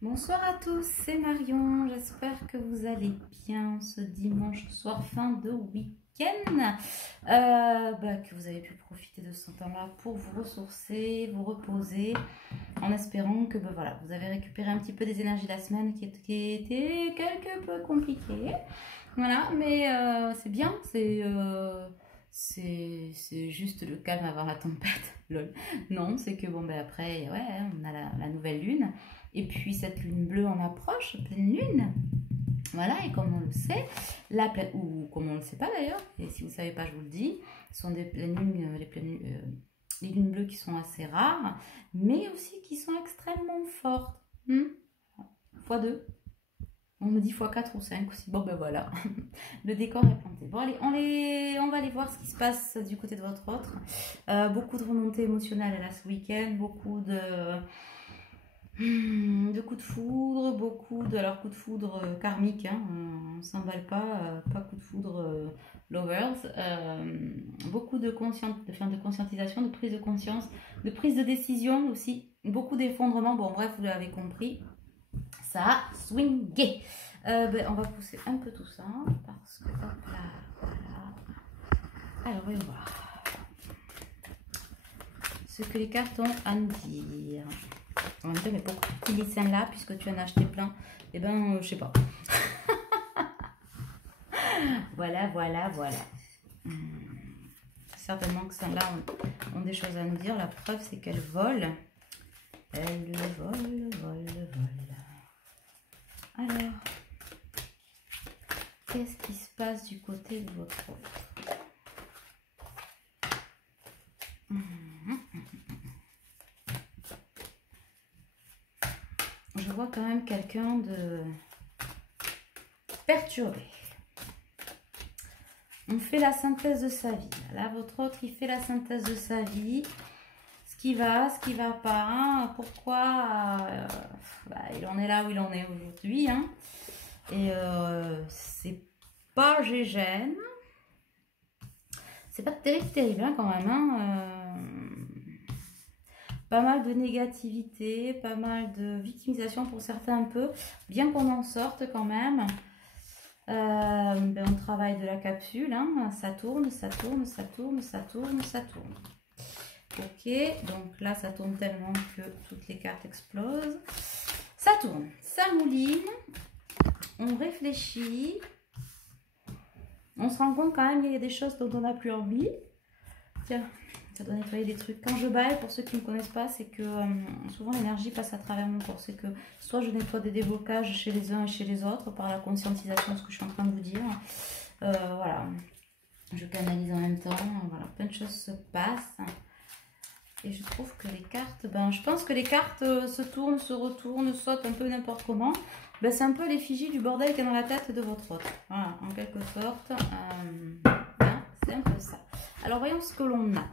Bonsoir à tous, c'est Marion, j'espère que vous allez bien ce dimanche soir fin de week-end, que vous avez pu profiter de ce temps-là pour vous ressourcer, vous reposer, en espérant que voilà, vous avez récupéré un petit peu des énergies de la semaine qui était quelque peu compliquée. Voilà, mais c'est bien, c'est juste le calme avant la tempête. Lol. Non, c'est que bon, après, ouais, on a la nouvelle lune. Et puis cette lune bleue en approche, pleine lune. Voilà, et comme on le sait, la pleine, ou comme on ne le sait pas d'ailleurs, et si vous ne savez pas, je vous le dis, ce sont des pleines lunes, les lunes bleues qui sont assez rares, mais aussi qui sont extrêmement fortes. x2. On me dit x4 ou 5 aussi. Bon, ben voilà, le décor est planté. Bon, allez, on va aller voir ce qui se passe du côté de votre autre. Beaucoup de remontées émotionnelles là ce week-end, beaucoup de coups de foudre, alors coups de foudre karmique, hein, on s'emballe pas, pas coups de foudre lovers, beaucoup de conscientisation, de prise de conscience, de prise de décision aussi, beaucoup d'effondrement, bon bref, vous l'avez compris, ça a swingé. On va pousser un peu tout ça, parce que hop là, voilà. Alors voyons voir ce que les cartes ont à nous dire. En même temps, mais pourquoi tu lis celle-là puisque tu en as acheté plein? Eh ben, je sais pas. Voilà. Certainement que celles-là ont des choses à nous dire. La preuve, c'est qu'elles volent. Elles volent. Alors, qu'est-ce qui se passe du côté de votre autre? Je vois quand même quelqu'un de perturbé. On fait la synthèse de sa vie. Là, votre autre, il fait la synthèse de sa vie. Ce qui va pas. Pourquoi il en est là où il en est aujourd'hui. Hein. Et c'est pas gégène. C'est pas terrible hein, quand même. Hein. Pas mal de négativité, pas mal de victimisation pour certains un peu, bien qu'on en sorte quand même. On travaille de la capsule, hein. Ça tourne. Ok, donc là ça tourne tellement que toutes les cartes explosent. Ça tourne, ça mouline, on réfléchit, on se rend compte quand même qu'il y a des choses dont on n'a plus envie. Tiens. Ça doit nettoyer des trucs. Quand je baille, pour ceux qui ne me connaissent pas, c'est que souvent l'énergie passe à travers mon corps. C'est que soit je nettoie des déblocages chez les uns et chez les autres par la conscientisation, ce que je suis en train de vous dire. Voilà. Je canalise en même temps. Voilà, plein de choses se passent. Et je trouve que les cartes, je pense que les cartes se tournent, se retournent, sautent un peu n'importe comment. C'est un peu l'effigie du bordel qui est dans la tête de votre autre. Voilà, en quelque sorte. C'est un peu ça. Alors voyons ce que l'on a.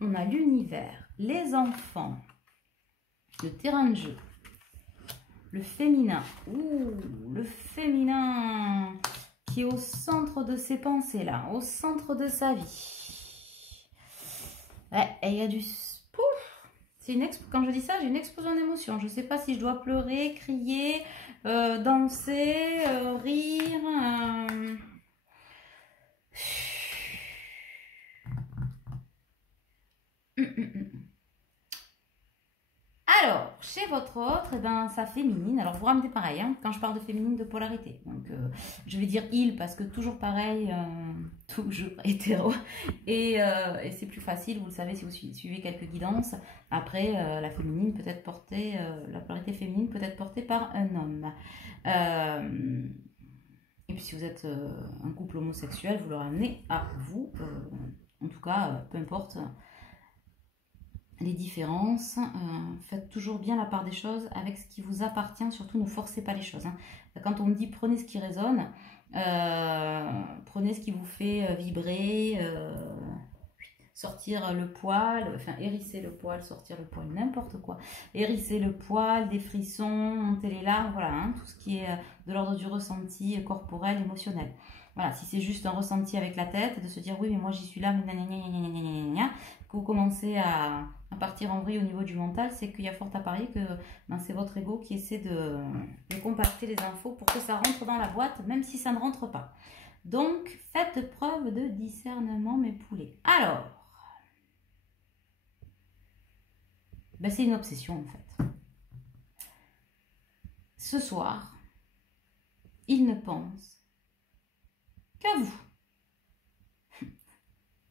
On a l'univers, les enfants, le terrain de jeu, le féminin. Ouh, le féminin qui est au centre de ses pensées là, au centre de sa vie. Ouais, et il y a du... Quand je dis ça, j'ai une explosion d'émotions. Je ne sais pas si je dois pleurer, crier, danser, rire... Alors, chez votre autre, ça féminine. Alors, vous ramenez pareil, hein, quand je parle de féminine, de polarité. Donc, je vais dire il parce que toujours pareil, toujours hétéro. Et c'est plus facile, vous le savez si vous suivez quelques guidances. Après, la féminine peut être portée, la polarité féminine peut être portée par un homme. Et puis, si vous êtes un couple homosexuel, vous le ramenez à vous. En tout cas, peu importe les différences, faites toujours bien la part des choses avec ce qui vous appartient, surtout ne forcez pas les choses. Hein. Quand on me dit prenez ce qui résonne, prenez ce qui vous fait vibrer, sortir le poil, enfin hérisser le poil, sortir le poil, n'importe quoi. Hérisser le poil, des frissons, monter les larmes, voilà, hein, tout ce qui est de l'ordre du ressenti corporel, émotionnel. Voilà, si c'est juste un ressenti avec la tête, de se dire oui mais moi j'y suis là, que vous commencez à partir en vrille au niveau du mental, c'est qu'il y a fort à parier que ben, c'est votre ego qui essaie de compacter les infos pour que ça rentre dans la boîte, même si ça ne rentre pas. Donc, faites preuve de discernement, mes poulets. Alors, ben, c'est une obsession, en fait. Ce soir, il ne pense qu'à vous.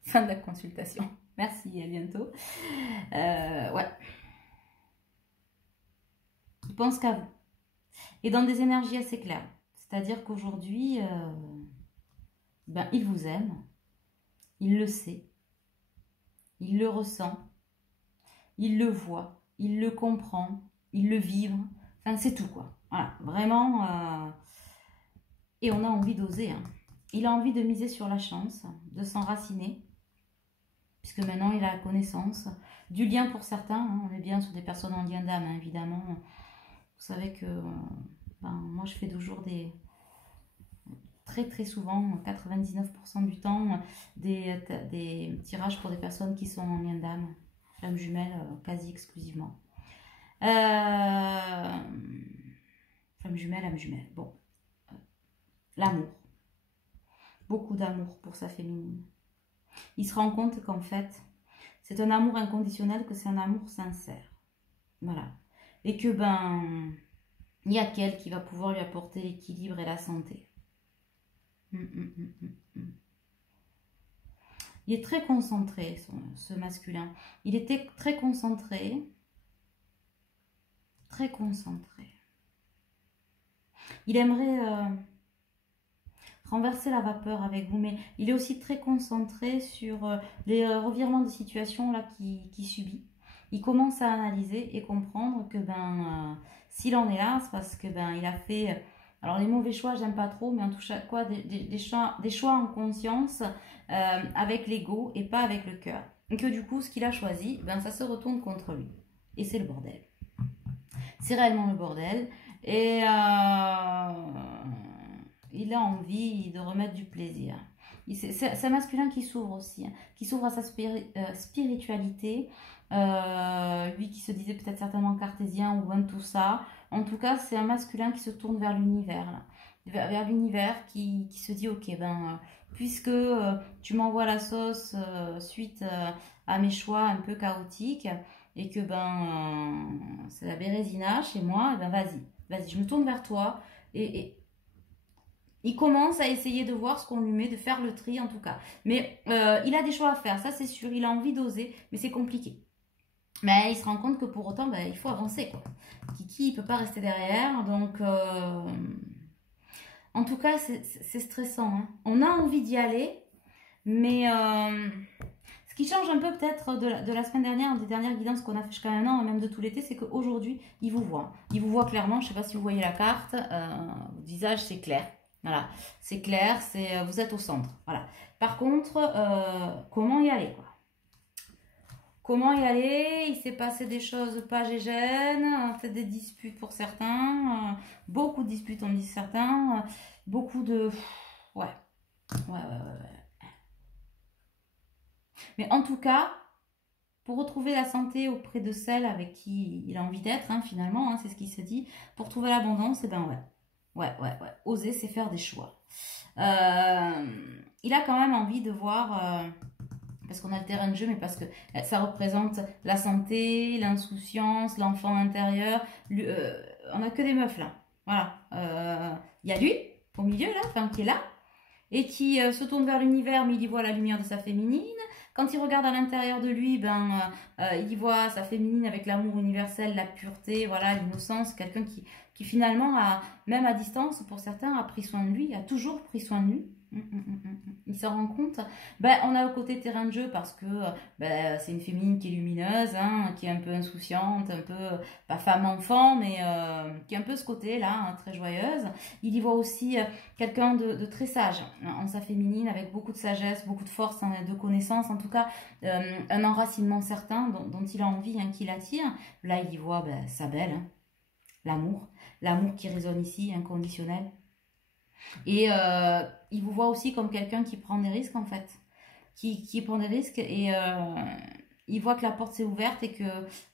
Fin de la consultation. Merci, à bientôt. Ouais. Il pense qu'à vous. Et dans des énergies assez claires. C'est-à-dire qu'aujourd'hui, ben, il vous aime. Il le sait. Il le ressent. Il le voit. Il le comprend. Il le vibre. Enfin, c'est tout, quoi. Voilà. Vraiment. Et on a envie d'oser. Hein. Il a envie de miser sur la chance, de s'enraciner. Puisque maintenant, il a la connaissance. Du lien pour certains. Hein. On est bien sur des personnes en lien d'âme, hein, évidemment. Vous savez que ben, moi, je fais toujours des... Très souvent, 99% du temps, des tirages pour des personnes qui sont en lien d'âme. Flamme jumelle, quasi exclusivement. Flamme jumelle, âme jumelle. Bon. L'amour. Beaucoup d'amour pour sa féminine. Il se rend compte qu'en fait, c'est un amour inconditionnel, que c'est un amour sincère. Voilà. Et que, ben, il y a qu'elle qui va pouvoir lui apporter l'équilibre et la santé. Il est très concentré, ce masculin. Il était très concentré. Très concentré. Il aimerait renverser la vapeur avec vous, mais il est aussi très concentré sur les revirements de situation là qu'il subit. Il commence à analyser et comprendre que ben s'il en est là, c'est parce que ben il a fait... Alors les mauvais choix, j'aime pas trop, mais en tout cas quoi, des choix en conscience avec l'ego et pas avec le cœur. Et que du coup, ce qu'il a choisi, ben ça se retourne contre lui. Et c'est le bordel. C'est réellement le bordel. Et il a envie de remettre du plaisir. C'est un masculin qui s'ouvre aussi, hein, qui s'ouvre à sa spiritualité. Lui qui se disait peut-être certainement cartésien ou loin de tout ça. En tout cas, c'est un masculin qui se tourne vers l'univers, vers l'univers qui se dit ok, ben puisque tu m'envoies la sauce suite à mes choix un peu chaotiques et que ben c'est la bérésina chez moi, et ben vas-y, je me tourne vers toi et il commence à essayer de voir ce qu'on lui met, de faire le tri en tout cas. Mais il a des choix à faire, ça c'est sûr, il a envie d'oser, mais c'est compliqué. Mais il se rend compte que pour autant, ben, il faut avancer, quoi. Kiki, il peut pas rester derrière, donc... En tout cas, c'est stressant. Hein. On a envie d'y aller, mais ce qui change un peu peut-être de la semaine dernière, des dernières guidances qu'on a fait jusqu'à maintenant, et même de tout l'été, c'est qu'aujourd'hui, il vous voit. Il vous voit clairement, je ne sais pas si vous voyez la carte, votre visage, c'est clair. Voilà, c'est clair, vous êtes au centre. Voilà. Par contre, comment y aller, quoi? Comment y aller? Il s'est passé des choses pas gégènes, peut-être des disputes pour certains, beaucoup de disputes, on me dit certains, beaucoup de... Ouais. Mais en tout cas, pour retrouver la santé auprès de celle avec qui il a envie d'être, hein, finalement, hein, c'est ce qu'il se dit, pour trouver l'abondance, et ben ouais. Oser, c'est faire des choix. Il a quand même envie de voir... parce qu'on a le terrain de jeu, mais parce que ça représente la santé, l'insouciance, l'enfant intérieur. On n'a que des meufs là. Voilà. Il y a lui, au milieu là, enfin, qui est là, et qui se tourne vers l'univers, mais il y voit la lumière de sa féminine. Quand il regarde à l'intérieur de lui, ben, il y voit sa féminine avec l'amour universel, la pureté, voilà, l'innocence. Quelqu'un qui finalement, même à distance, pour certains, a pris soin de lui, a toujours pris soin de lui. Il s'en rend compte. Ben, on a le côté terrain de jeu parce que ben, c'est une féminine qui est lumineuse, hein, qui est un peu insouciante, un peu, pas femme-enfant, mais qui a un peu ce côté-là, hein, très joyeuse. Il y voit aussi quelqu'un de très sage en sa féminine, avec beaucoup de sagesse, beaucoup de force, hein, de connaissance, en tout cas un enracinement certain dont il a envie, hein, qui l'attire. Là, il y voit ben, sa belle, hein, l'amour qui résonne ici, inconditionnel. Et il vous voit aussi comme quelqu'un qui prend des risques en fait, qui prend des risques et il voit que la porte s'est ouverte et que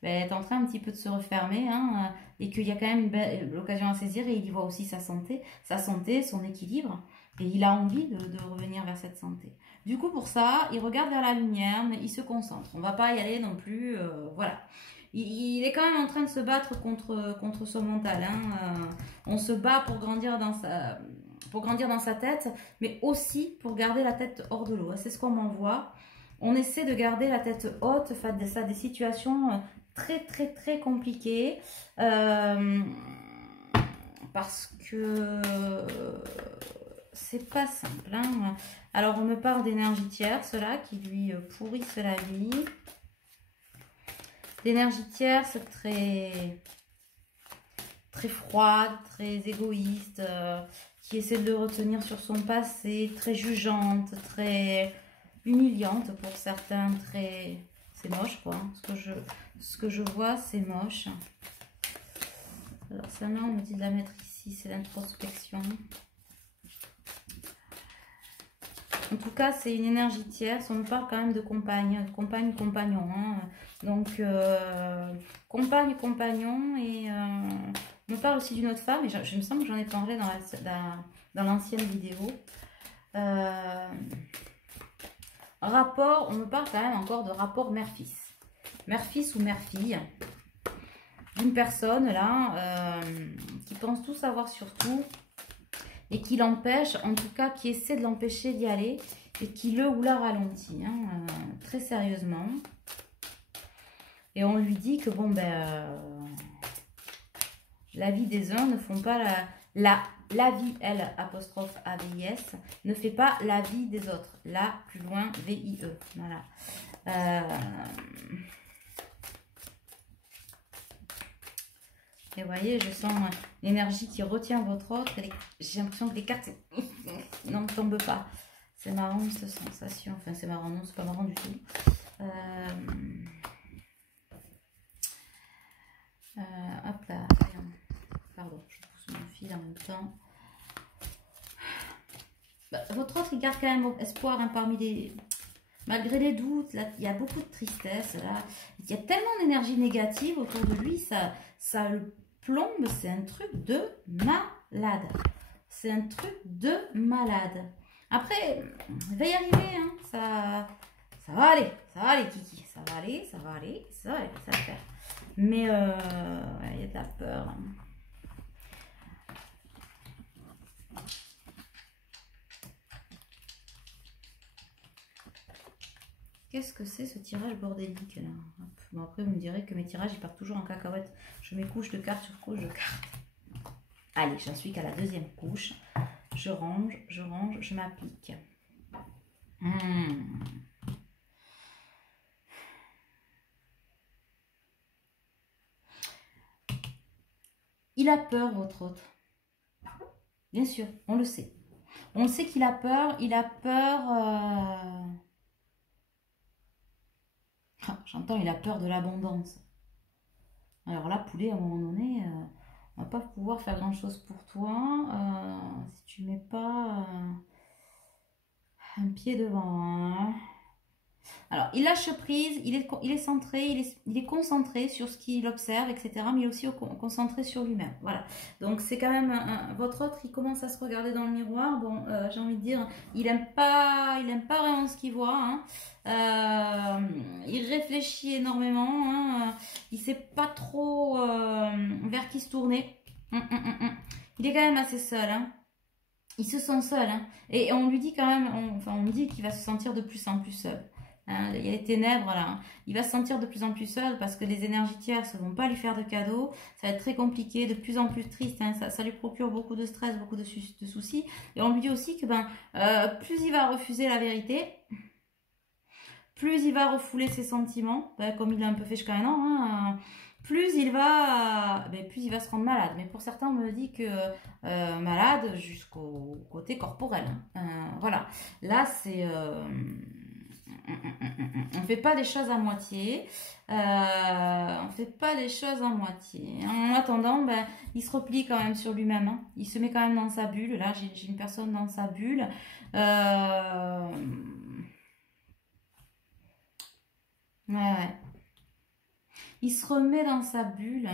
est en train un petit peu de se refermer, hein, et qu'il y a quand même l'occasion à saisir, et il y voit aussi sa santé, son équilibre, et il a envie de revenir vers cette santé. Du coup, pour ça, il regarde vers la lumière, mais il se concentre. On ne va pas y aller non plus, voilà. Il est quand même en train de se battre contre son mental, hein. On se bat pour grandir dans sa tête, mais aussi pour garder la tête hors de l'eau. C'est ce qu'on m'envoie. On essaie de garder la tête haute face à des situations très très très compliquées, parce que c'est pas simple, hein. Alors on me parle d'énergie tierce là qui lui pourrissent la vie. L'énergie tierce très très froide, très égoïste, qui essaie de le retenir sur son passé, très jugeante, très humiliante pour certains, très... C'est moche quoi, hein. Ce que je vois c'est moche. Alors ça là on me dit de la mettre ici, c'est l'introspection. En tout cas c'est une énergie tierce, on me parle quand même de compagne, compagnon, hein. Donc compagne, compagnon, et on me parle aussi d'une autre femme, et je me semble que j'en ai parlé dans l'ancienne vidéo. Rapport, on me parle quand même encore de rapport mère-fils. Mère-fils ou mère-fille. D'une personne là, qui pense tout savoir sur tout, et qui l'empêche, en tout cas qui essaie de l'empêcher d'y aller, et qui le ou la ralentit, hein, très sérieusement. Et on lui dit que bon la vie des uns ne font pas la vie, L apostrophe A-V-I-S, ne fait pas la vie des autres. Là, plus loin, V-I-E. Voilà. Et vous voyez, je sens l'énergie qui retient votre autre. J'ai l'impression que les cartes n'en tombent pas. C'est marrant cette sensation. Enfin, c'est marrant, non, c'est pas marrant du tout. Hop là. Pardon, je pousse mon fil en même temps. Votre autre, il garde quand même espoir, hein, malgré les doutes. Là, il y a beaucoup de tristesse. Là. Il y a tellement d'énergie négative autour de lui. Ça le plombe. C'est un truc de malade. C'est un truc de malade. Après, il va y arriver. Hein. Ça va aller. Ça va aller, Kiki. Ça va aller, ça va aller. Ça va le faire. Mais il y a de la peur. Hein. Qu'est-ce que c'est ce tirage bordélique là? Bon, après vous me direz que mes tirages ils partent toujours en cacahuète. Je mets couche de carte sur couche de carte. Allez, j'en suis qu'à la deuxième couche. Je range, je m'applique. Il a peur, votre autre. Bien sûr, on le sait. On sait qu'il a peur. Il a peur... J'entends, il a peur de l'abondance. Alors là, poulet, à un moment donné, on va pas pouvoir faire grand chose pour toi si tu mets pas un pied devant. Hein. Alors, il lâche prise, il est centré, il est concentré sur ce qu'il observe, etc. Mais il est aussi concentré sur lui-même. Voilà. Donc, c'est quand même votre autre, il commence à se regarder dans le miroir. Bon, j'ai envie de dire, il aime pas vraiment ce qu'il voit. Hein. Il réfléchit énormément. Hein. Il sait pas trop vers qui se tourner. Il est quand même assez seul. Hein. Il se sent seul. Hein. Et on lui dit quand même, on me dit qu'il va se sentir de plus en plus seul. Hein, il y a les ténèbres là, hein. Il va se sentir de plus en plus seul parce que les énergies tierces ne vont pas lui faire de cadeaux, ça va être très compliqué, de plus en plus triste, hein. Ça lui procure beaucoup de stress, beaucoup de soucis, et on lui dit aussi que plus il va refuser la vérité, plus il va refouler ses sentiments, comme il l'a un peu fait jusqu'à maintenant, hein, plus il va se rendre malade. Mais pour certains, on me dit que malade jusqu'au côté corporel, hein. Voilà, là c'est... on ne fait pas les choses à moitié. On fait pas les choses à moitié. En attendant, il se replie quand même sur lui-même. Hein. Il se met quand même dans sa bulle. Là, j'ai une personne dans sa bulle. Ouais, ouais. Il se remet dans sa bulle.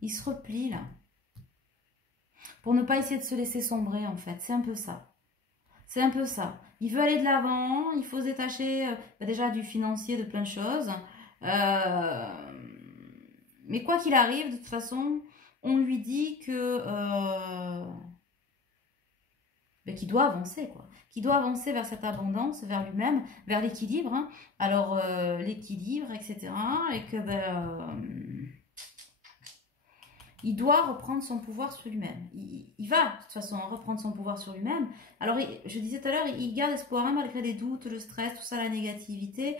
Il se replie, là. Pour ne pas essayer de se laisser sombrer, en fait. C'est un peu ça. C'est un peu ça. Il veut aller de l'avant. Il faut se détacher déjà du financier, de plein de choses. Euh, mais quoi qu'il arrive, de toute façon, on lui dit que... qu'il doit avancer, quoi. Qu'il doit avancer vers cette abondance, vers lui-même, vers l'équilibre. Hein. Alors, l'équilibre, etc. Et que il doit reprendre son pouvoir sur lui-même. Il va, de toute façon, reprendre son pouvoir sur lui-même. Alors, je disais tout à l'heure, il garde espoir, hein, malgré les doutes, le stress, tout ça, la négativité.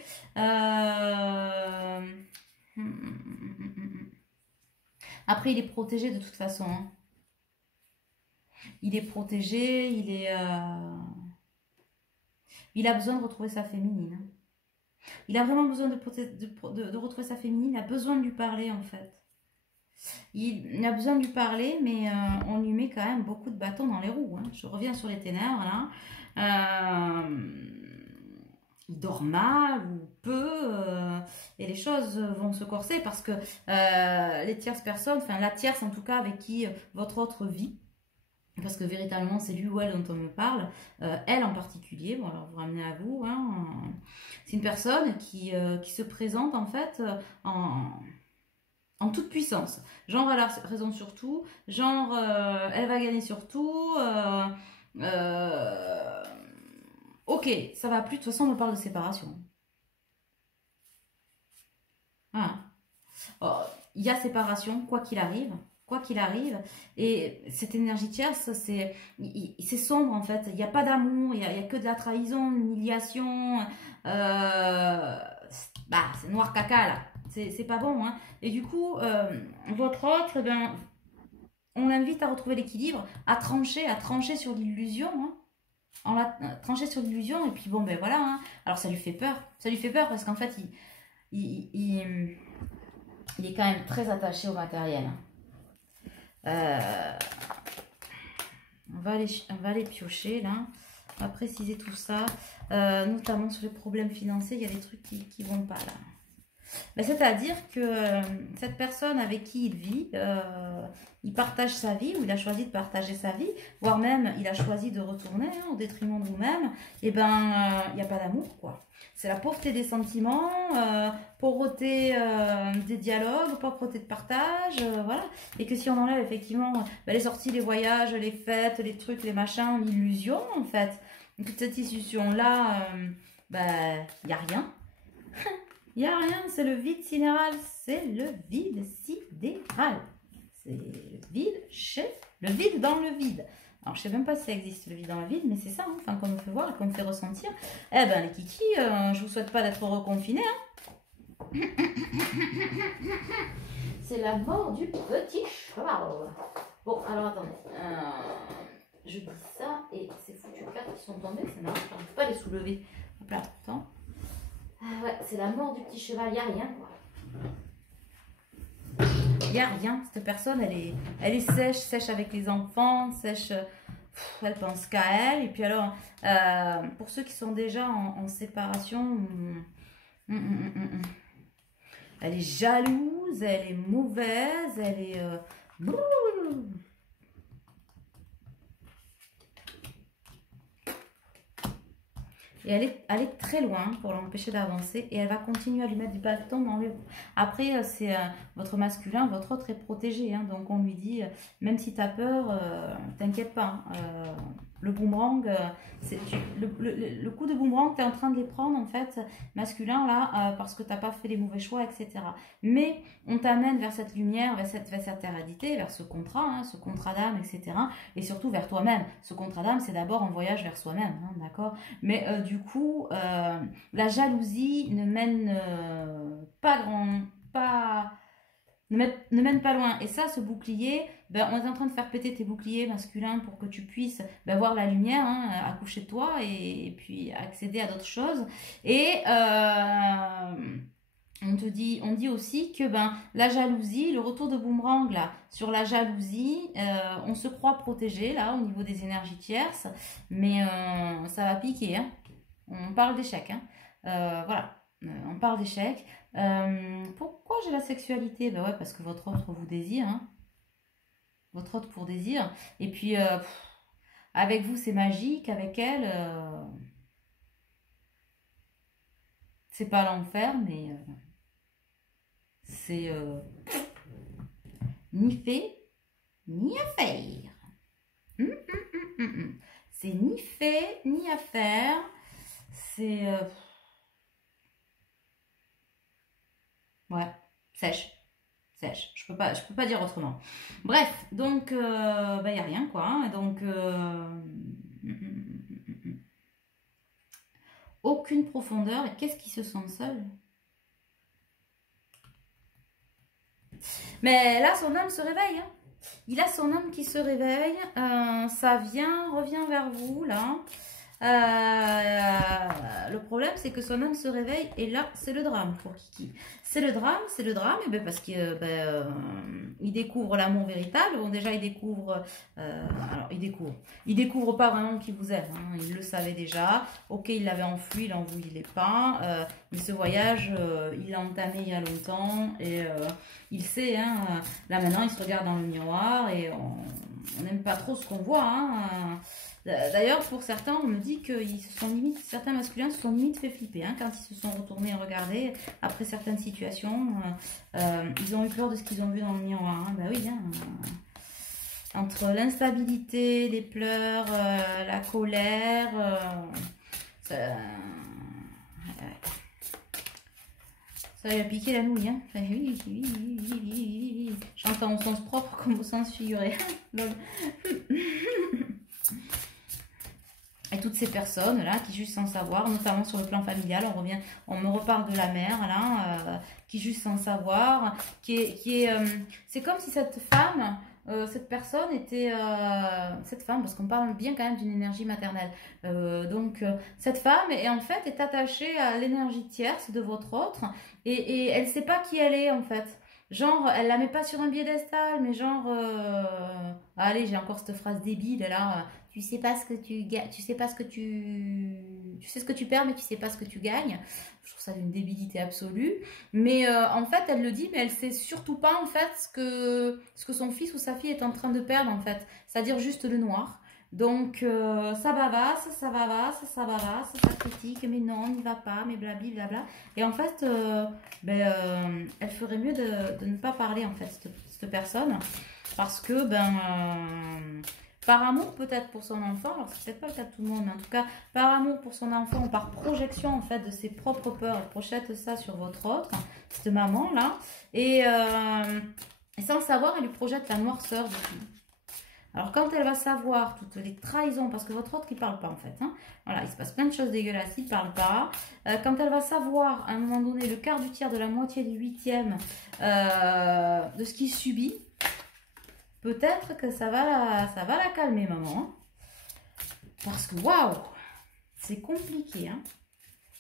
Après, il est protégé de toute façon. Hein. Il est protégé, il a besoin de retrouver sa féminine. Hein. Il a vraiment besoin de retrouver sa féminine, il a besoin de lui parler, en fait. Il a besoin de lui parler, mais on lui met quand même beaucoup de bâtons dans les roues. Hein. Je reviens sur les ténèbres, là. Il dort mal ou peu, et les choses vont se corser parce que les tierces personnes, enfin la tierce en tout cas avec qui votre autre vit, parce que véritablement c'est lui ou elle dont on me parle, elle en particulier, bon alors vous ramenez à vous, hein, c'est une personne qui se présente en fait en toute puissance. Genre elle a raison sur tout, genre elle va gagner sur tout, ok, ça va plus, de toute façon on me parle de séparation. Voilà. Oh, il y a séparation, quoi qu'il arrive. Quoi qu'il arrive. Et cette énergie tierce, c'est sombre en fait. Il n'y a pas d'amour, il n'y a que de la trahison, l'humiliation. C'est noir caca là. C'est pas bon. Hein. Et du coup, votre autre, eh ben, on l'invite à retrouver l'équilibre, à trancher sur l'illusion. Hein. Trancher sur l'illusion. Et puis bon, ben voilà. Hein. Alors ça lui fait peur. Ça lui fait peur parce qu'en fait, il est quand même très attaché au matériel. On va aller piocher là. On va préciser tout ça. Notamment sur les problèmes financiers, il y a des trucs qui vont pas là. C'est-à-dire que cette personne avec qui il vit, il partage sa vie, ou il a choisi de partager sa vie, voire même il a choisi de retourner au détriment de vous-même, et ben il n'y a pas d'amour quoi. C'est la pauvreté des sentiments, pauvreté des dialogues, pauvreté de partage, voilà. Et que si on enlève effectivement les sorties, les voyages, les fêtes, les trucs, les machins, l'illusion en fait, toute cette institution-là, il n'y a rien. Il n'y a rien, c'est le vide sidéral, c'est le vide sidéral. C'est le vide dans le vide. Alors, je ne sais même pas si ça existe, le vide dans le vide, mais c'est ça, hein, enfin, qu'on me fait voir et qu'on me fait ressentir. Eh ben, les kikis, je ne vous souhaite pas d'être reconfinés. Hein. C'est la mort du petit cheval. Bon, alors, attendez. Je dis ça, et ces foutues cartes qui sont tombées, c'est marrant, je n'arrive pas à les soulever. Hop là, pourtant. Ah ouais, c'est la mort du petit cheval, il n'y a rien quoi. Il n'y a rien, cette personne elle est sèche avec les enfants, sèche, elle pense qu'à elle. Et puis alors, pour ceux qui sont déjà en séparation, elle est jalouse, elle est mauvaise, elle est... Et elle est très loin pour l'empêcher d'avancer et elle va continuer à lui mettre du bâton dans les roues. Après, c'est votre masculin, votre autre est protégé. Hein, donc on lui dit, même si tu as peur, t'inquiète pas. Le boomerang, le coup de boomerang, tu es en train de les prendre en fait, masculin là, parce que tu n'as pas fait les mauvais choix, etc. Mais on t'amène vers cette lumière, vers cette réalité, vers ce contrat d'âme, etc. Et surtout vers toi-même. Ce contrat d'âme, c'est d'abord un voyage vers soi-même, hein, d'accord? Mais du coup, la jalousie ne mène ne mène pas loin. Et ça, ce bouclier, on est en train de faire péter tes boucliers masculins pour que tu puisses voir la lumière, hein, accoucher de toi et puis accéder à d'autres choses. Et on dit aussi que la jalousie, le retour de boomerang là, sur la jalousie, on se croit protégé là au niveau des énergies tierces, mais ça va piquer. Hein. On parle d'échec. Hein. Voilà. On parle d'échec. Pourquoi j'ai la sexualité? Ben ouais, parce que votre autre vous désire. Hein. Votre autre pour désir. Et puis, avec vous, c'est magique. Avec elle, c'est pas l'enfer, mais c'est ni fait, ni à faire. C'est ni fait, ni à faire. C'est... ouais, sèche. Sèche. Je peux pas dire autrement. Bref, donc, bah, y a rien, quoi. Hein, donc, aucune profondeur. Et qu'est-ce qui se sent seul? Mais là, son âme se réveille. Hein. Il a son âme qui se réveille. Ça revient vers vous, là. Le problème, c'est que son âme se réveille et là, c'est le drame pour Kiki. C'est le drame, et ben parce qu'il il découvre l'amour véritable. Bon, déjà, il découvre, alors il découvre pas vraiment qu'il vous aime. Hein, il le savait déjà. Ok, il l'avait enfoui, il en voulait pas. Mais ce voyage, il l'a entamé il y a longtemps et il sait. Hein, là maintenant, il se regarde dans le miroir et on n'aime pas trop ce qu'on voit. Hein, d'ailleurs, pour certains, on me dit que certains masculins se sont limite fait flipper hein, quand ils se sont retournés et regardés après certaines situations. Ils ont eu peur de ce qu'ils ont vu dans le miroir. Hein. Bah oui, hein, entre l'instabilité, les pleurs, la colère, ça lui a piqué la nouille. Hein. Oui. J'entends au sens propre comme au sens figuré. Et toutes ces personnes là qui juste sans savoir, notamment sur le plan familial, on me reparle de la mère là, qui juste sans savoir, c'est comme si cette femme, cette personne était, cette femme, parce qu'on parle bien quand même d'une énergie maternelle, cette femme en fait est attachée à l'énergie tierce de votre autre et elle sait pas qui elle est en fait. Genre, elle la met pas sur un piédestal, mais genre, allez, j'ai encore cette phrase débile là. Tu sais pas ce que tu gagnes, tu sais pas ce que tu sais ce que tu perds, mais tu sais pas ce que tu gagnes. Je trouve ça d'une débilité absolue. Mais en fait, elle le dit, mais elle sait surtout pas en fait ce que son fils ou sa fille est en train de perdre en fait. C'est-à-dire juste le noir. Donc, ça bavasse, ça critique, mais non, n'y va pas, mais blabli, blabla. Et en fait, elle ferait mieux de ne pas parler, en fait, cette personne. Parce que, par amour peut-être pour son enfant, alors c'est peut-être pas le cas de tout le monde, mais en tout cas, par amour pour son enfant, ou par projection, en fait, de ses propres peurs, elle projette ça sur votre autre, cette maman-là. Et sans le savoir, elle lui projette la noirceur dessus. Alors, quand elle va savoir toutes les trahisons, parce que votre autre, il ne parle pas en fait. Hein, voilà, il se passe plein de choses dégueulasses, il ne parle pas. Quand elle va savoir, à un moment donné, le quart du tiers de la moitié du huitième de ce qu'il subit, peut-être que ça va la calmer, maman. Hein, parce que, waouh, c'est compliqué. Hein.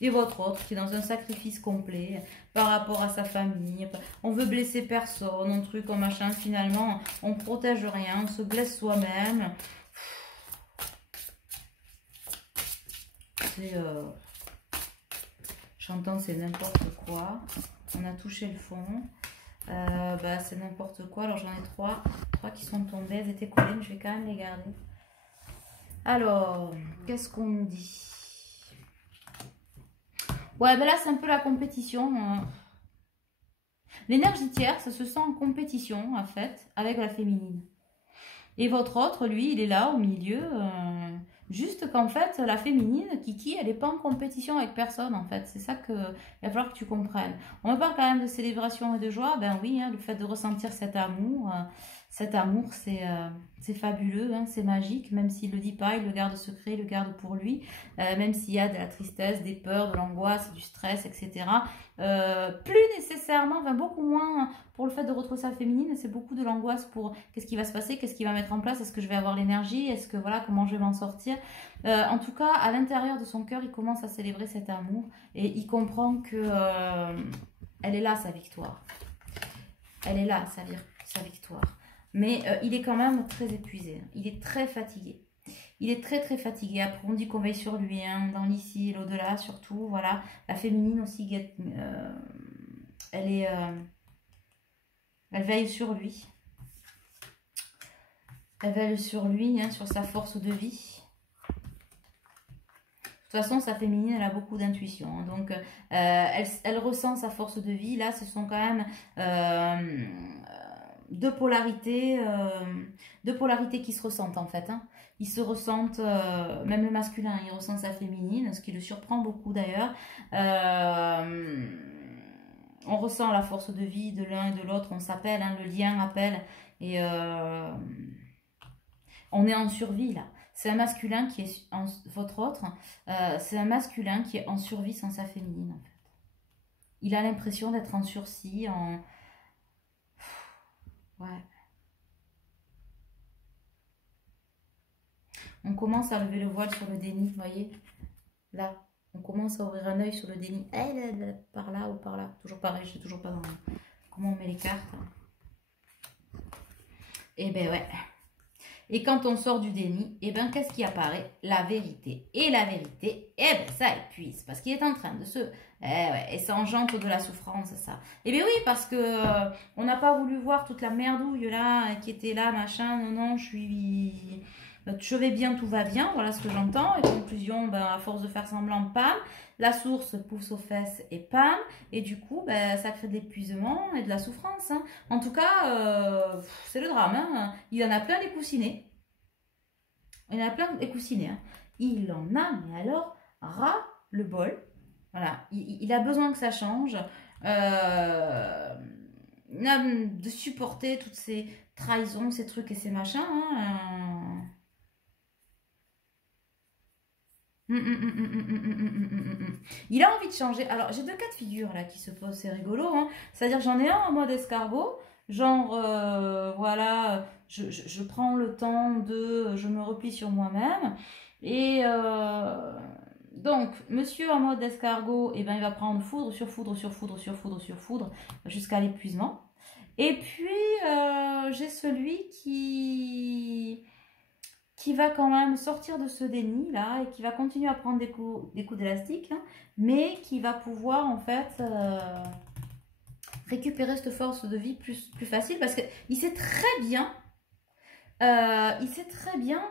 Et votre autre qui est dans un sacrifice complet par rapport à sa famille. On veut blesser personne, un truc, un machin. Finalement, on protège rien, on se blesse soi-même. C'est... J'entends, c'est n'importe quoi. On a touché le fond. C'est n'importe quoi. Alors, j'en ai trois qui sont tombées. Elles étaient collées, mais je vais quand même les garder. Alors, qu'est-ce qu'on nous dit ? Ouais, là, c'est un peu la compétition. L'énergie tierce, ça se sent en compétition, en fait, avec la féminine. Et votre autre, lui, il est là, au milieu. Juste qu'en fait, la féminine, Kiki, elle n'est pas en compétition avec personne, en fait. C'est ça qu'il va falloir que tu comprennes. On me parle quand même de célébration et de joie. Ben oui, hein, le fait de ressentir cet amour, c'est fabuleux, hein, c'est magique. Même s'il ne le dit pas, il le garde secret, il le garde pour lui. Même s'il y a de la tristesse, des peurs, de l'angoisse, du stress, etc. Plus nécessairement, enfin beaucoup moins pour le fait de retrouver sa féminine, c'est beaucoup de l'angoisse pour qu'est-ce qui va se passer, qu'est-ce qui va mettre en place, est-ce que je vais avoir l'énergie, est-ce que voilà, comment je vais m'en sortir. En tout cas, à l'intérieur de son cœur, il commence à célébrer cet amour et il comprend que elle est là, sa victoire. Elle est là, sa victoire. Mais il est quand même très épuisé, il est très fatigué. Il est très très fatigué. Après, on dit qu'on veille sur lui, hein, dans l'ici et l'au-delà, surtout. Voilà. La féminine aussi, elle veille sur lui. Elle veille sur lui, hein, sur sa force de vie. De toute façon, sa féminine, elle a beaucoup d'intuition. Hein, donc, elle ressent sa force de vie. Là, ce sont quand même deux polarités qui se ressentent, en fait. Hein. Ils se ressentent, même le masculin, il ressent sa féminine, ce qui le surprend beaucoup, d'ailleurs. On ressent la force de vie de l'un et de l'autre. On s'appelle, hein, le lien appelle. Et on est en survie, là. C'est un masculin qui est, votre autre, c'est un masculin qui est en survie sans sa féminine, en fait. Il a l'impression d'être en sursis, Ouais. On commence à lever le voile sur le déni, vous voyez. Là, on commence à ouvrir un œil sur le déni. Par là ou par là. Toujours pareil, je sais toujours pas comment on met les cartes. Et ben ouais. Et quand on sort du déni, et ben qu'est-ce qui apparaît? La vérité. Et la vérité, et ben ça épuise. Parce qu'il est en train de se... et ça engendre de la souffrance, ça. Et bien oui, parce que on n'a pas voulu voir toute la merdouille là, qui était là, machin. Non, non, je vais bien, tout va bien. Voilà ce que j'entends. Et conclusion, ben, à force de faire semblant, pam. La source pousse aux fesses et pam. Et du coup, ben, ça crée de l'épuisement et de la souffrance. Hein. En tout cas, c'est le drame. Hein. Il en a plein les coussinets. Il en a plein les coussinets. Hein. Il en a, mais alors, ras le bol. Voilà. Il a besoin que ça change. Il a de supporter toutes ces trahisons, ces trucs et ces machins. Hein. Il a envie de changer. Alors, j'ai deux cas de figure là qui se posent, c'est rigolo. Hein. C'est-à-dire, j'en ai un en mode escargot. Genre, voilà, je prends le temps de... Je me replie sur moi-même. Et donc, monsieur en mode escargot, eh ben, il va prendre foudre sur foudre sur foudre sur foudre sur foudre jusqu'à l'épuisement. Et puis, j'ai celui qui va quand même sortir de ce déni là et qui va continuer à prendre des coups d'élastique, hein, mais qui va pouvoir en fait récupérer cette force de vie plus facile parce qu'il sait très bien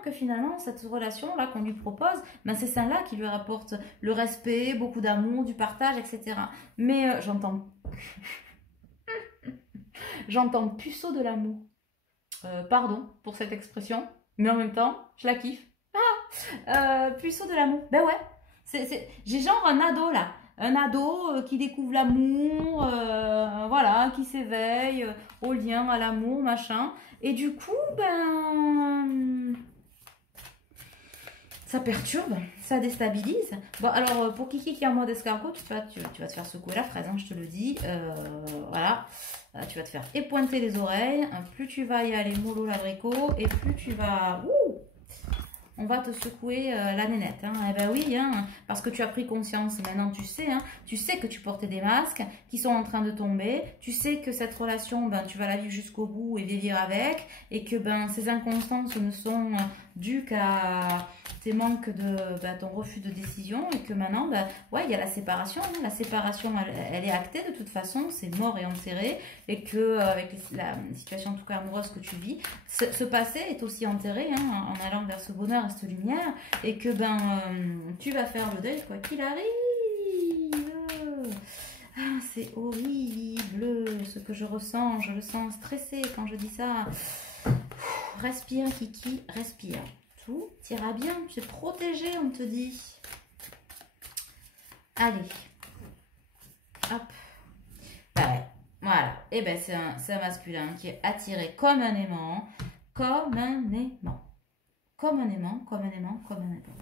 que finalement cette relation là qu'on lui propose, ben, c'est celle-là qui lui rapporte le respect, beaucoup d'amour, du partage, etc. Mais j'entends puceau de l'amour. Pardon pour cette expression. Mais en même temps, je la kiffe. Puceau de l'amour. Ben ouais. J'ai genre un ado là. Un ado qui découvre l'amour, voilà, qui s'éveille au lien, à l'amour, machin. Et du coup, ben... ça perturbe, ça déstabilise. Bon, alors, pour Kiki qui est en mode escargot, tu vas te faire secouer la fraise, hein, je te le dis. Voilà. Tu vas te faire épointer les oreilles. Plus tu vas y aller mollo l'abricot et plus tu vas... on va te secouer la nénette. Hein. Eh ben oui, hein, parce que tu as pris conscience. Maintenant, tu sais que tu portais des masques qui sont en train de tomber. Tu sais que cette relation, ben, tu vas la vivre jusqu'au bout et vivre avec. Et que ben, ces inconstances ne sont dues qu'à tes manques ton refus de décision. Et que maintenant, ben, ouais, il y a la séparation. Hein. La séparation, elle est actée de toute façon. C'est mort et enterré. Et que avec la situation en tout cas amoureuse que tu vis, ce passé est aussi enterré, hein, en allant vers ce bonheur, cette lumière, et que ben tu vas faire le deuil quoi qu'il arrive. Ah, c'est horrible ce que je ressens, je le sens stressé quand je dis ça. Respire Kiki, respire. Tout ira bien, tu es protégé, on te dit. Allez, hop, bah ouais. Voilà, et ben c'est un masculin qui est attiré comme un aimant, comme un aimant. Comme un aimant, comme un aimant, comme un aimant.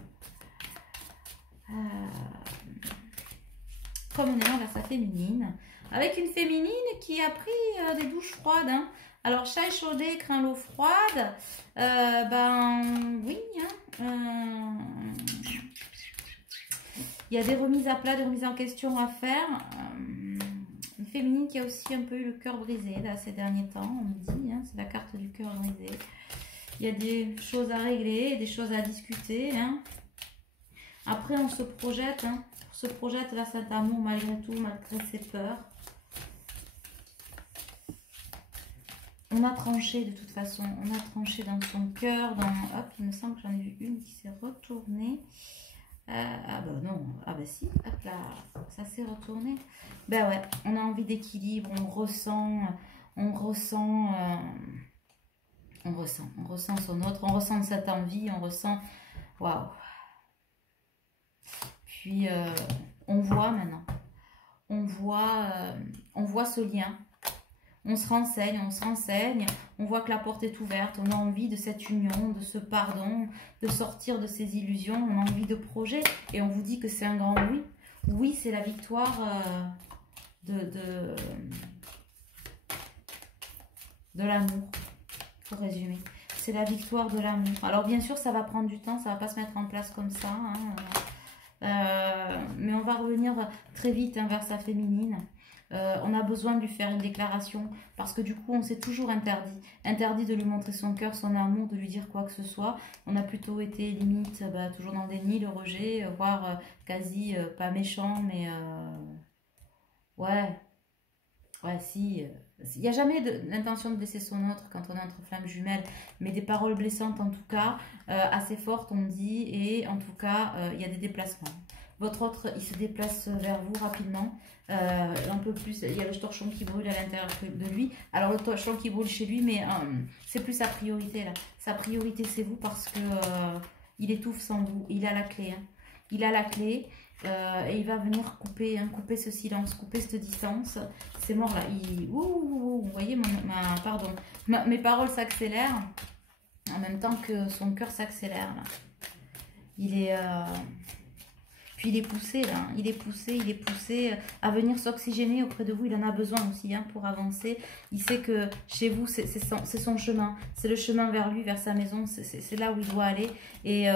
Comme un aimant vers sa féminine. Avec une féminine qui a pris des douches froides. Hein. Alors, chat échaudé craint l'eau froide. Ben oui. Hein, il y a des remises à plat, des remises en question à faire. Une féminine qui a aussi un peu eu le cœur brisé là, ces derniers temps. On me dit, hein, c'est la carte du cœur brisé. Il y a des choses à régler, des choses à discuter. Hein. Après, on se projette. Hein. On se projette vers cet amour malgré tout, malgré ses peurs. On a tranché de toute façon. On a tranché dans son cœur. Hop, il me semble que j'en ai vu une qui s'est retournée. Ah bah non, ah bah si, hop là, ça s'est retourné. Ben ouais, on a envie d'équilibre, on ressent son autre, on ressent cette envie, on ressent, waouh. Puis on voit maintenant, on voit ce lien. On se renseigne, on voit que la porte est ouverte, on a envie de cette union, de ce pardon, de sortir de ces illusions, on a envie de projet et on vous dit que c'est un grand oui. Oui, c'est la victoire de l'amour, pour résumer. C'est la victoire de l'amour. Alors bien sûr, ça va prendre du temps, ça va pas se mettre en place comme ça. Hein, mais on va revenir très vite hein, vers sa féminine. On a besoin de lui faire une déclaration parce que du coup on s'est toujours interdit de lui montrer son cœur, son amour, de lui dire quoi que ce soit. On a plutôt été limite toujours dans le déni, le rejet, voire quasi pas méchant mais ouais si il n'y a jamais l'intention de blesser son autre quand on est entre flammes jumelles, mais des paroles blessantes en tout cas, assez fortes on dit, et en tout cas il y a des déplacements. Votre autre, il se déplace vers vous rapidement, un peu plus, il y a le torchon qui brûle à l'intérieur de lui. Alors le torchon qui brûle chez lui, mais c'est plus sa priorité là. Sa priorité c'est vous parce que il étouffe sans vous, il a la clé. Hein. Il a la clé et il va venir couper couper ce silence, couper cette distance. C'est mort là, vous voyez, mes paroles s'accélèrent en même temps que son cœur s'accélère là. Il est... Puis il est poussé là, il est poussé à venir s'oxygéner auprès de vous. Il en a besoin aussi hein, pour avancer. Il sait que chez vous, c'est son chemin. C'est le chemin vers lui, vers sa maison. C'est là où il doit aller. Et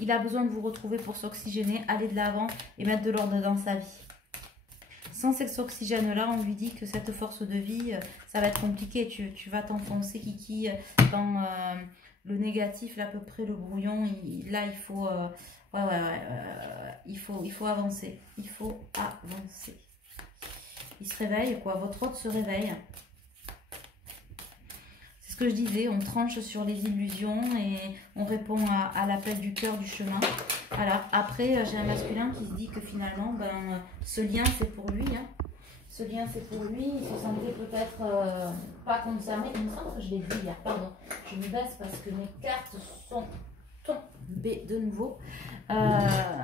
il a besoin de vous retrouver pour s'oxygéner, aller de l'avant et mettre de l'ordre dans sa vie. Sans cet oxygène-là, on lui dit que cette force de vie, ça va être compliqué. Tu vas t'enfoncer, Kiki, dans le négatif, là, à peu près le brouillon. Là, il faut... il faut avancer. Il faut avancer. Il se réveille, quoi. Votre autre se réveille. C'est ce que je disais. On tranche sur les illusions et on répond à l'appel du cœur, du chemin. Voilà. Après, j'ai un masculin qui se dit que finalement, ce lien, c'est pour lui. Hein. Ce lien, c'est pour lui. Il se sentait peut-être pas concerné. Il me semble que je l'ai vu hier. Pardon. Je me baisse parce que mes cartes sont tombées de nouveau. Voilà.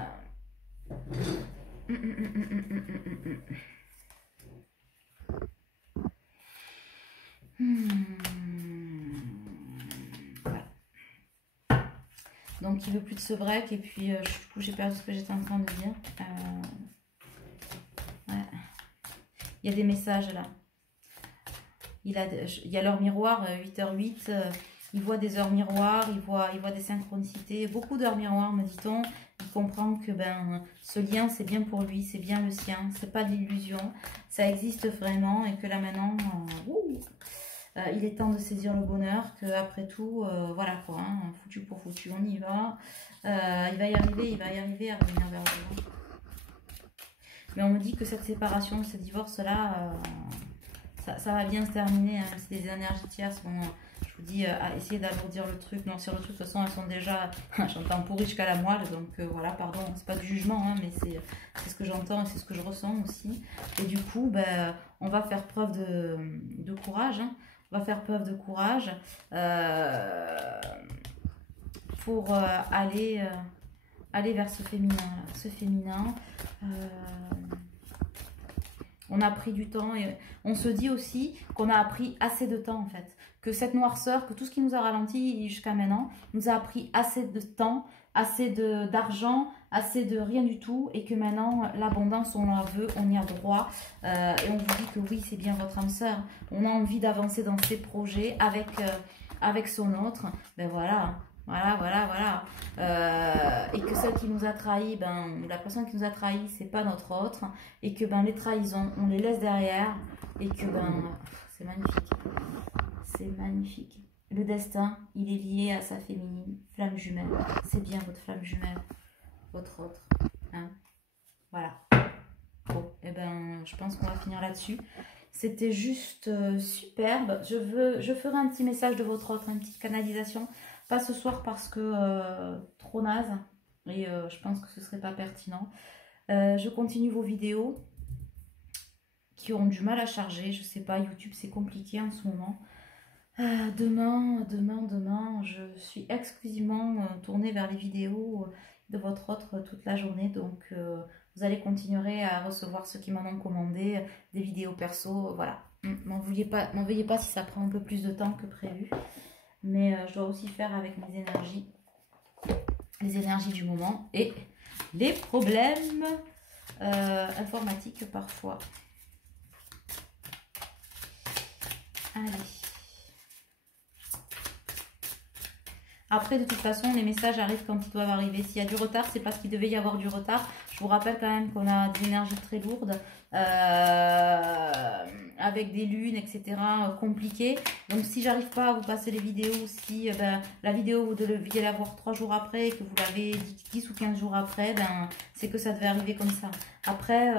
Donc il veut plus de ce break et puis du coup j'ai perdu ce que j'étais en train de dire. Ouais. Il y a des messages là. Il y a l'heure miroir 8h08. Il voit des heures miroirs, il voit des synchronicités, beaucoup d'heures miroirs, me dit-on. Il comprend que ce lien, c'est bien pour lui, c'est bien le sien, c'est pas de l'illusion, ça existe vraiment et que là maintenant, il est temps de saisir le bonheur, qu'après tout, voilà quoi, hein, foutu pour foutu, on y va. Il va y arriver à revenir vers vous. Mais on me dit que cette séparation, ce divorce-là, ça va bien se terminer, hein, c'est des énergies tierces, je vous dis à essayer d'alourdir le truc. Non, sur le truc, de toute façon, elles sont déjà, j'entends pourri jusqu'à la moelle, donc voilà, pardon, c'est pas du jugement, hein, mais c'est ce que j'entends et c'est ce que je ressens aussi. Et du coup, on va faire preuve de courage, hein. On va faire preuve de courage pour aller vers ce féminin, là. Ce féminin. On a pris du temps et on se dit aussi qu'on a appris assez de temps en fait. Que cette noirceur, que tout ce qui nous a ralenti jusqu'à maintenant, nous a pris assez de temps, assez d'argent, assez de rien du tout. Et que maintenant, l'abondance, on la veut, on y a droit. Et on vous dit que oui, c'est bien votre âme sœur. On a envie d'avancer dans ses projets avec son autre. Ben voilà. Voilà. Et que celle qui nous a trahi, la personne qui nous a trahi, c'est pas notre autre. Et que les trahisons, on les laisse derrière. Et que c'est magnifique. C'est magnifique. le destin, il est lié à sa féminine, flamme jumelle. C'est bien votre flamme jumelle, votre autre. Hein, voilà. Bon, et ben, je pense qu'on va finir là-dessus. C'était juste superbe. Je ferai un petit message de votre autre, une petite canalisation. Pas ce soir parce que trop naze. Et je pense que ce serait pas pertinent. Je continue vos vidéos qui ont du mal à charger. Je sais pas, YouTube c'est compliqué en ce moment. Demain, je suis exclusivement tournée vers les vidéos de votre autre toute la journée. Donc vous allez continuer à recevoir ceux qui m'en ont commandé, des vidéos perso, voilà. M'en veuillez pas si ça prend un peu plus de temps que prévu. Mais je dois aussi faire avec mes énergies, les énergies du moment et les problèmes informatiques parfois. Allez. Après, de toute façon, les messages arrivent quand ils doivent arriver. S'il y a du retard, c'est parce qu'il devait y avoir du retard. Je vous rappelle quand même qu'on a des énergies très lourdes, avec des lunes, etc. Compliquées. Donc, si j'arrive pas à vous passer les vidéos, si la vidéo, vous deviez la voir 3 jours après et que vous l'avez 10 ou 15 jours après, c'est que ça devait arriver comme ça. Après,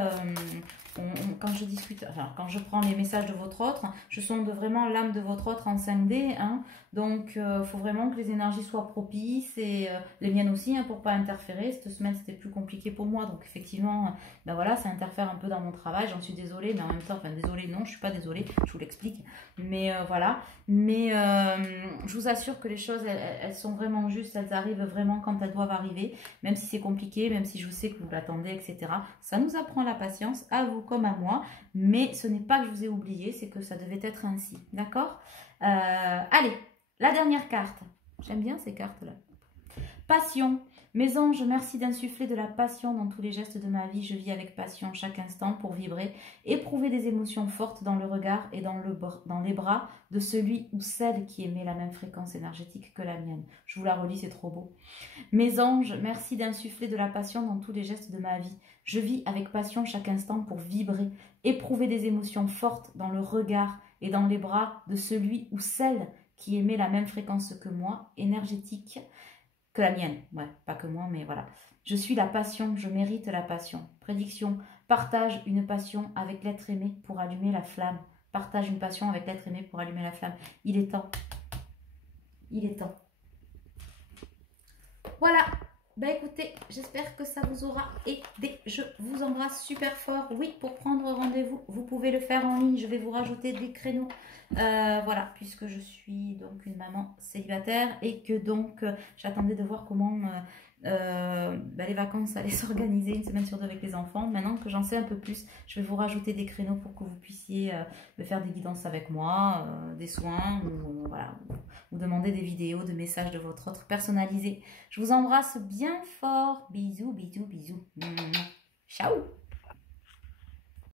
quand je discute, enfin, quand je prends les messages de votre autre, je sonde vraiment l'âme de votre autre en 5D. Hein, donc, il faut vraiment que les énergies soient propices et les miennes aussi, hein, pour pas interférer. Cette semaine, c'était plus compliqué pour moi. Donc, effectivement, voilà, ça interfère un peu dans mon travail. J'en suis désolée, mais en même temps, enfin, désolée, non, je suis pas désolée, je vous l'explique. Mais voilà. Mais je vous assure que les choses, elles sont vraiment justes. Elles arrivent vraiment quand elles doivent arriver. Même si c'est compliqué, même si je sais que vous l'attendez, etc. Ça nous apprend la patience, à vous comme à moi. Mais ce n'est pas que je vous ai oublié, c'est que ça devait être ainsi. D'accord? Allez, la dernière carte. J'aime bien ces cartes-là. Passion. Mes anges, merci d'insuffler de la passion dans tous les gestes de ma vie. Je vis avec passion chaque instant pour vibrer, éprouver des émotions fortes dans le regard et dans les bras de celui ou celle qui émet la même fréquence énergétique que la mienne. Je vous la relis, c'est trop beau. Mes anges, merci d'insuffler de la passion dans tous les gestes de ma vie. Je vis avec passion chaque instant pour vibrer, éprouver des émotions fortes dans le regard et dans les bras de celui ou celle qui émet la même fréquence que moi, énergétique, que la mienne. Ouais, pas que moi, mais voilà. Je suis la passion, je mérite la passion. Prédiction, partage une passion avec l'être aimé pour allumer la flamme. Partage une passion avec l'être aimé pour allumer la flamme. Il est temps. Il est temps. Voilà. Bah écoutez, j'espère que ça vous aura aidé. Je vous embrasse super fort. Oui, pour prendre rendez-vous, vous pouvez le faire en ligne. Je vais vous rajouter des créneaux. Voilà, puisque je suis donc une maman célibataire et que donc j'attendais de voir comment les vacances allaient s'organiser une semaine sur 2 avec les enfants. Maintenant que j'en sais un peu plus, je vais vous rajouter des créneaux pour que vous puissiez faire des guidances avec moi, des soins ou voilà, ou demander des vidéos, de messages de votre autre personnalisés. Je vous embrasse bien fort. Bisous, bisous, bisous. Ciao.